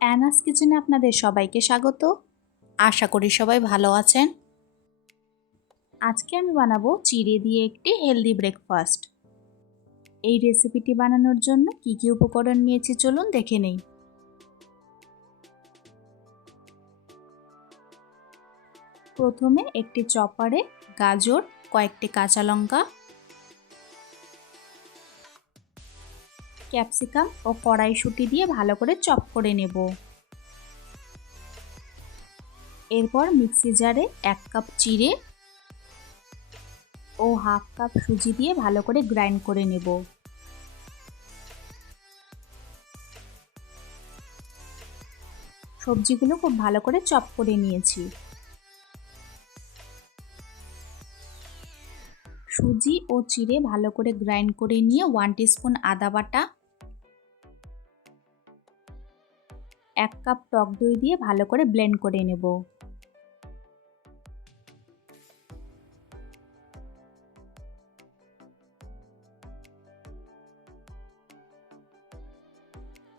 অ্যানাস কিচেনে আপনাদের সবাইকে স্বাগত। আশা করি সবাই ভালো আছেন। আজকে আমি বানাবো চিড়ে দিয়ে একটি হেলদি ব্রেকফাস্ট এই রেসিপিটি বানানোর জন্য কি কি উপকরণ নিয়েছি চলুন দেখে নেই। প্রথমে একটি চপারে গাজর, কয়েকটি কাঁচা লঙ্কা ক্যাপসিকাম ও কড়াইশুঁটি দিয়ে ভালো করে চপ করে নেব। এরপর মিক্সি জারে এক কাপ চিড়ে ও হাফ কাপ সুজি দিয়ে ভালো করে গ্রাইন্ড করে নেব। সবজিগুলো খুব ভালো করে চপ করে নিয়েছি। সুজি ও চিড়ে ভালো করে গ্রাইন্ড করে নিয়ে ওয়ান টিস্পুন আদা বাটা এক কাপ টক দই দিয়ে ভালো করে ব্লেন্ড করে নেব।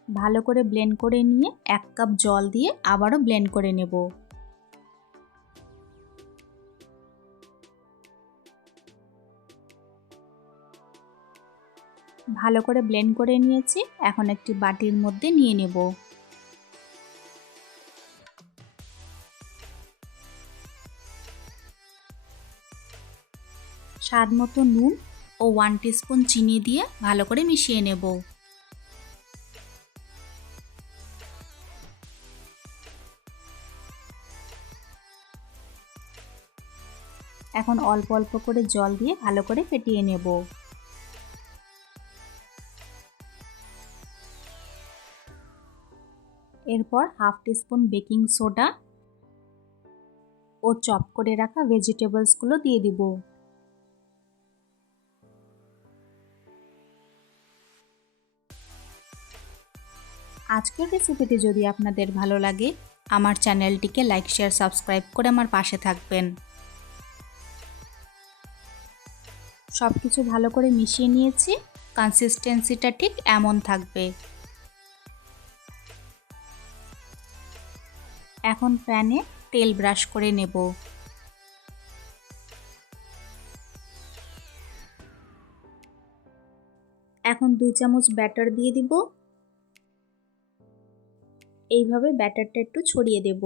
ভালো করে ব্লেন্ড করে নিয়ে এক কাপ জল দিয়ে আবারও ব্লেন্ড করে নেব। ভালো করে ব্লেন্ড করে নিয়েছি, এখন একটি বাটির মধ্যে নিয়ে নেব। স্বাদ মতো নুন ও ওয়ান টিস্পুন চিনি দিয়ে ভালো করে মিশিয়ে নেব। এখন অল্প অল্প করে জল দিয়ে ভালো করে ফেটিয়ে নেব। এরপর হাফ টিস্পুন বেকিং সোডা ও চপ করে রাখা ভেজিটেবলসগুলো দিয়ে দিব। আজকের রেসিপিটি যদি আপনাদের ভালো লাগে, আমার চ্যানেলটিকে লাইক শেয়ার সাবস্ক্রাইব করে আমার পাশে থাকবেন। সব কিছু ভালো করে মিশিয়ে নিয়েছি কনসিস্টেন্সিটা ঠিক এমন থাকবে। এখন প্যানে তেল ব্রাশ করে নেব। এখন দুই চামচ ব্যাটার দিয়ে দিব। এইভাবে ব্যাটারটা একটু ছড়িয়ে দেব।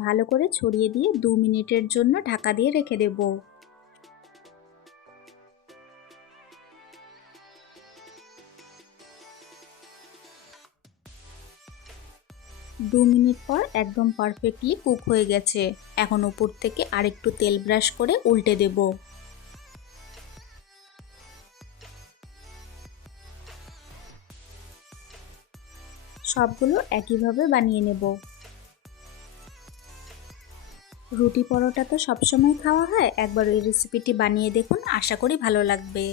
ভালো করে ছড়িয়ে দিয়ে দু মিনিটের জন্য ঢাকা দিয়ে রেখে দেব। দু মিনিট পর একদম পারফেক্টলি কুক হয়ে গেছে। এখন উপর থেকে আরেকটু তেল ব্রাশ করে উল্টে দেব। সবগুলো একইভাবে বানিয়ে নেব। রুটি পরোটা তো সবসময় খাওয়া হয়, একবার এই রেসিপিটি বানিয়ে দেখুন, আশা করি ভালো লাগবে।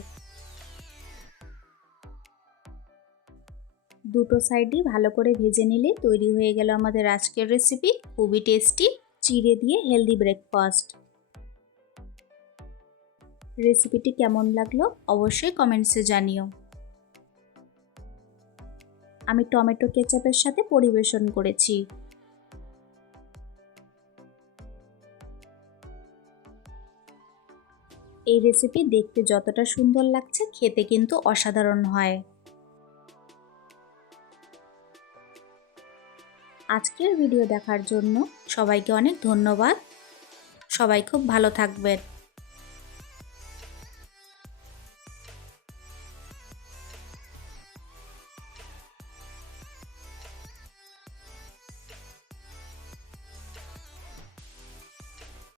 দুটো সাইডই ভালো করে ভেজে নিলে তৈরি হয়ে গেল আমাদের আজকের রেসিপি খুবই টেস্টি চিড়ে দিয়ে হেলদি ব্রেকফাস্ট রেসিপিটি কেমন লাগল অবশ্যই কমেন্টসে জানিও। আমি টমেটো কেচাপের সাথে পরিবেশন করেছি। এই রেসিপি দেখতে যতটা সুন্দর লাগছে খেতে কিন্তু অসাধারণ হয়। আজকের ভিডিও দেখার জন্য সবাইকে অনেক ধন্যবাদ। সবাই খুব ভালো থাকবেন।